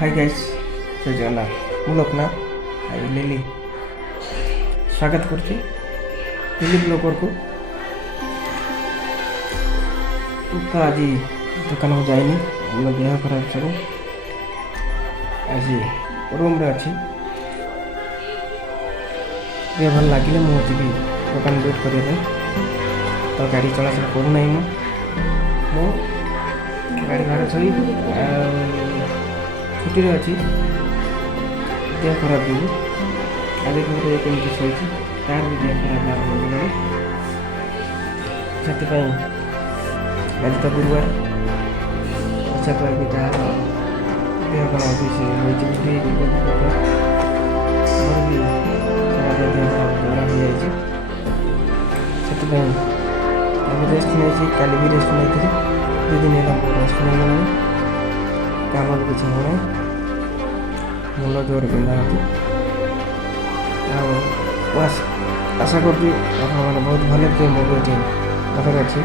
Hi guys जय जगन्नाथ मु लोकनाथ हाय lily स्वागत करती लिली ब्लॉगर को। तो आज दुकान को जाइनी मो देह खराब सब आज रूम रे अच्छी देह भल लगे मुझे जी दुकान वेट करने तो गाड़ी चलाचल करूना मु गाड़ी भाड़ा छुई छुट्टी अच्छी देह खराब भी आज कमी शोची तार भी देह खराब आरम्भ से आज तो गुरुवार इच्छा कर जार देह खराब अच्छी से मोर भी देह खराब जरा हो जाए से रेस्ट नहीं काली भी रेस्ट नहीं 2 दिन है रेस्ट नहीं काम किसी होना मुंड जोर पिंधा आशा कर बहुत भले मोबाइल पाखे अच्छी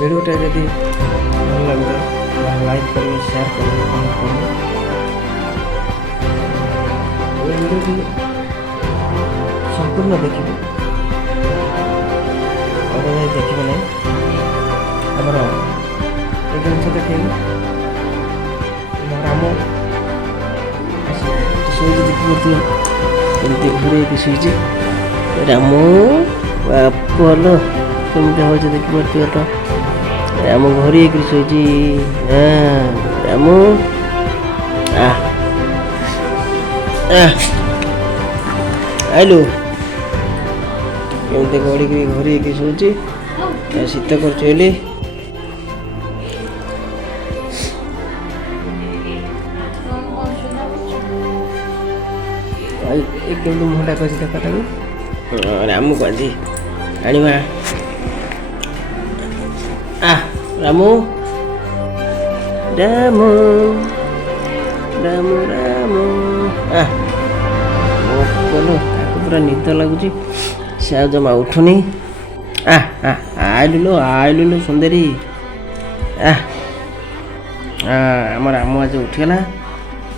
भिडियोटा जदि भल लगे लाइक करेंगे शेयर करेंगे कमेंट करेंगे भिडियो संपूर्ण देखिए देखिए नहीं आमर एक जिन देखे राम शोज देखिए घूरे शुचे राम बापल कमी हो देखिए तो राम घोरी शुची राम आलु कमी गड़ी घोरी शुची शीत कर एकदम मुंडा कर रामू को आज आनिबा रामू रामू रामू रामू बोलो पूरा निद लगुच से जमा उठुनी आइलु सुंदरी आम रामू आज उठीगला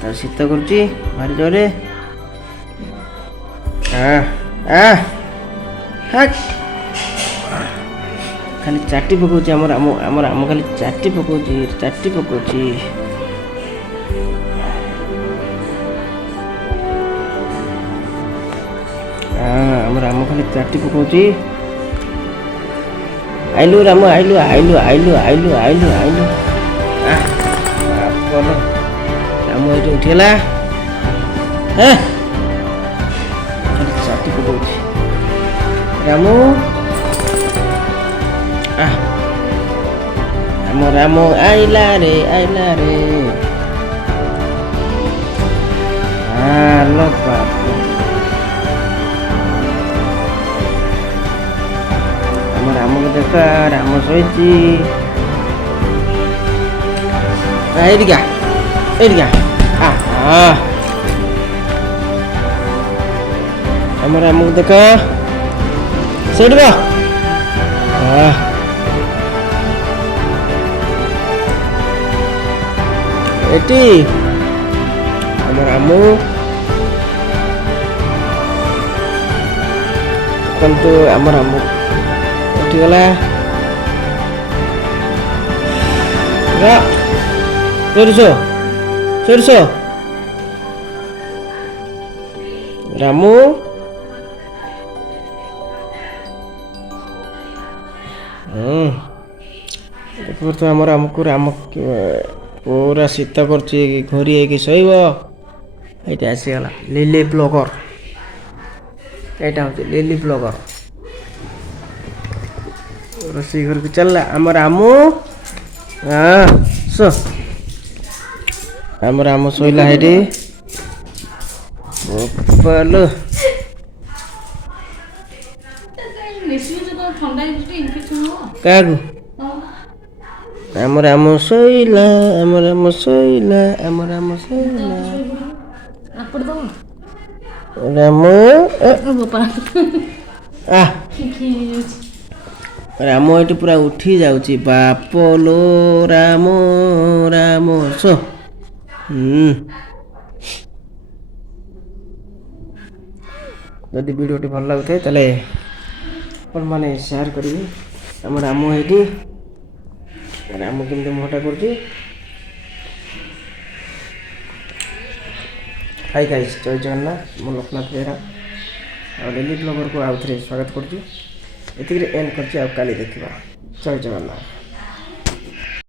तो शीत करुच्ची भारी जोरे खाली चाटी पकाउछ आम आम खाली चाटी पकाउछ आम राम खाली चाटी पकाउछ आइलु राम आइलु आइलु आइलु आइलु आइलु आइलु राम ये उठेला चाटी पकाउछ रामू आम राम आइला रे लो बाप आम राम को देख राम शोची एडिका आम राम को देख सेठ एटी आम रामू तो आम रामू उठीगला सोरस रामू देखो तो आमर आमको राम पूरा शीत कर घोरी है शोब ये आसीगला लिली ब्लॉगर यहाँ हूँ लिली ब्लॉगर रोषे घर को चलला आम रामू सो आम राम शोला है बोलो क्या आम राम शोला आम राम शोला आम राम शोला राम ରାମ ଏଠି ପୁରା ଉଠି ଯାଉଛି ବାପ ଲୋ ରାମ ରାମ ସୋ ଯଦି ଭିଡ଼ିଓଟି ଭଲ ଲାଗୁଥାଏ ତାହେଲେ ଆପଣମାନେ ସେୟାର କରିବେ। ଆମ ରାମ ଏଇଠି ରାମ କେମିତି ମୁହଁଟା କରୁଛି। ହାଇ ଗାଇସ୍, ଜୟ ଜଗନ୍ନାଥ। ମୁଁ ଲୋକନାଥ ବେହେରା ଆଉ ଡେଲି ବ୍ଲଗରକୁ ଆଉ ଥରେ ସ୍ୱାଗତ କରୁଛି। ଏତିକିରେ ଏଣ୍ଡ କରୁଛି, ଆଉ କାଲି ଦେଖିବା। ଜୟ ଜଗନ୍ନାଥ।